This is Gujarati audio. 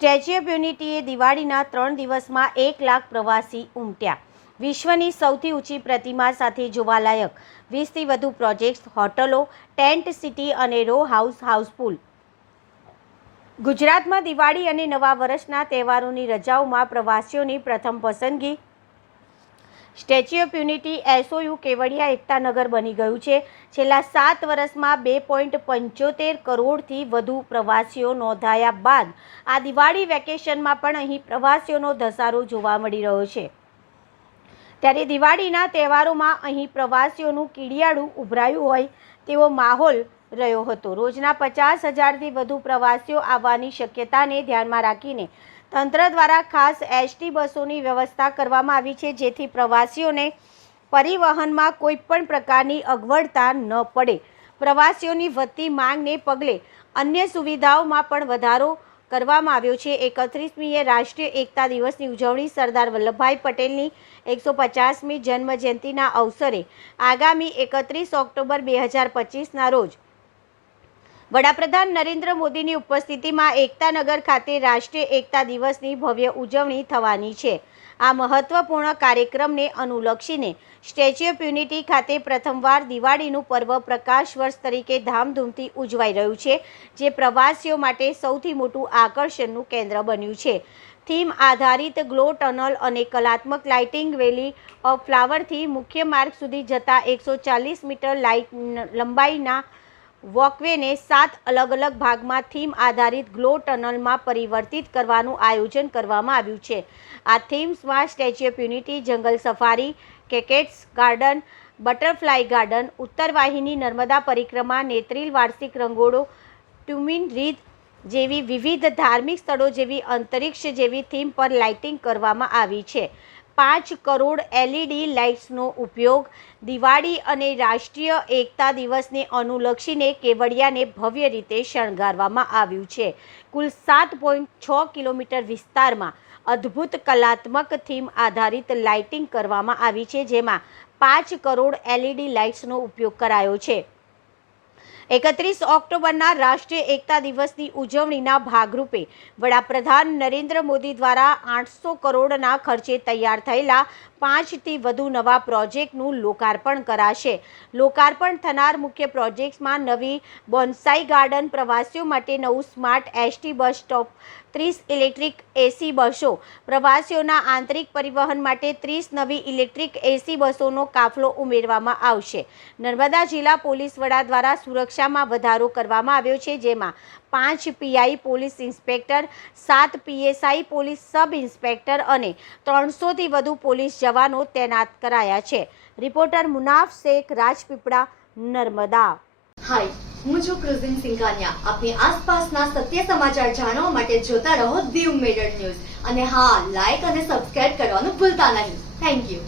સ્ટેચ્યુ ઓફ યુનિટીએ દિવાળીના ત્રણ દિવસમાં એક લાખ પ્રવાસી ઉમટ્યા. વિશ્વની સૌથી ઊંચી પ્રતિમા સાથે જોવાલાયક. વીસથી વધુ પ્રોજેક્ટ્સ, હોટલો, ટેન્ટ સિટી અને રો હાઉસ હાઉસફુલ ગુજરાતમાં દિવાળી અને નવા વર્ષના તહેવારોની રજાઓમાં પ્રવાસીઓની પ્રથમ પસંદગી statue of unity SOU Kevadia Ektanagar બની ગયું છે. છેલ્લા સાત વર્ષમાં બે પોઈન્ટ પંચોતેર કરોડથી વધુ પ્રવાસીઓ નોંધાયા બાદ આ દિવાળી વેકેશનમાં પણ અહીં પ્રવાસીઓનો ધસારો જોવા મળી રહ્યો છે. ત્યારે દિવાળીના તહેવારોમાં અહીં પ્રવાસીઓનું કીડિયાળું ઉભરાયું હોય તેવો માહોલ રહ્યો હતો. રોજના પચાસ હજારથી વધુ પ્રવાસીઓ આવવાની શક્યતાને ધ્યાનમાં રાખીને તંત્ર દ્વારા ખાસ એસટી બસોની વ્યવસ્થા કરવામાં આવી છે, જેથી પ્રવાસીઓને પરિવહનમાં કોઈ પણ પ્રકારની અગવડતા ન પડે. પ્રવાસીઓની વધતી માંગને પગલે અન્ય સુવિધાઓમાં પણ વધારો કરવામાં આવ્યો છે. એકત્રીસમીએ રાષ્ટ્રીય એકતા દિવસની ઉજવણી સરદાર વલ્લભભાઈ પટેલની એકસો પચાસમી જન્મજયંતિના અવસરે આગામી એકત્રીસ ઓક્ટોબર બે હજાર પચીસના રોજ વડાપ્રધાન નરેન્દ્ર મોદીની ઉપસ્થિતિમાં એકતાનગર ખાતે રાષ્ટ્રીય એકતા દિવસની ભવ્ય ઉજવણી થવાની છે. આ મહત્વપૂર્ણ કાર્યક્રમને અનુલક્ષીને સ્ટેચ્યુ ઓફ યુનિટી ખાતે પ્રથમવાર દિવાળીનું પર્વ પ્રકાશ વર્ષ તરીકે ધામધૂમથી ઉજવાઈ રહ્યું છે, જે પ્રવાસીઓ માટે સૌથી મોટું આકર્ષણનું કેન્દ્ર બન્યું છે. થીમ આધારિત ગ્લો ટનલ અને કલાત્મક લાઇટિંગ વેલી ઓફ ફ્લાવરથી મુખ્ય માર્ગ સુધી જતા એકસો ચાલીસ મીટર લાઇટ લંબાઈના વોકવેને સાત અલગ અલગ ભાગમાં થીમ આધારિત ગ્લો ટનલમાં પરિવર્તિત કરવાનું આયોજન કરવામાં આવ્યું છે. આ થીમ્સમાં સ્ટેચ્યુ ઓફ યુનિટી, જંગલ safari, cactus garden, butterfly garden Uttar Vahini Narmada પરિક્રમા, નેત્રીલ વાર્ષિક રંગોળો, ટ્યુમિન રીત જેવી વિવિધ ધાર્મિક સ્થળો જેવી અંતરિક્ષ જેવી થીમ પર લાઇટિંગ કરવામાં આવી છે. પાંચ કરોડ એલઈડી લાઇટ્સનો ઉપયોગ દિવાળી અને રાષ્ટ્રીય એકતા દિવસને અનુલક્ષીને કેવડિયાને ભવ્ય રીતે શણગારવામાં આવ્યું છે. કુલ સાત પોઈન્ટ છ કિલોમીટર વિસ્તારમાં અદ્ભુત કલાત્મક થીમ આધારિત લાઇટિંગ કરવામાં આવી છે, જેમાં પાંચ કરોડ એલઈડી લાઇટ્સનો ઉપયોગ કરાયો છે. એકત્રીસ ઓક્ટોબરના રાષ્ટ્રીય એકતા દિવસની ઉજવણીના ભાગરૂપે વડાપ્રધાન નરેન્દ્ર મોદી દ્વારા આઠસો કરોડના ખર્ચે તૈયાર થયેલા પાંચથી વધુ નવા પ્રોજેક્ટનું લોકાર્પણ કરાશે. લોકાર્પણ થનાર મુખ્ય પ્રોજેક્ટ્સમાં નવી બોન્સાઈ ગાર્ડન પ્રવાસીઓ માટે નવું સ્માર્ટ એસટી બસ સ્ટોપ, ત્રીસ ઇલેક્ટ્રિક એસી બસો, પ્રવાસીઓના આંતરિક પરિવહન માટે ત્રીસ નવી ઇલેક્ટ્રિક એસી બસોનો કાફલો ઉમેરવામાં આવશે. નર્મદા જિલ્લા પોલીસ વડા દ્વારા સુરક્ષામાં વધારો કરવામાં આવ્યો છે, જેમાં પાંચ પીઆઈ પોલીસ ઇન્સ્પેક્ટર, સાત પીએસઆઈ પોલીસ સબ ઇન્સ્પેક્ટર અને ત્રણસોથી વધુ પોલીસ જવાનો તૈનાત કરાયા છે. રિપોર્ટર મુનાફ શેખ, રાજપીપળા, નર્મદા. હાય, હું છું ક્રુઝિન સિંઘાનિયા. આપની આસપાસના સત્ય સમાચાર જાણવા માટે જોતા રહો દીવ મેડર ન્યૂઝ. અને હા લાઈક અને સબસ્ક્રાઇબ કરવાનું ભૂલતા નહીં. Thank you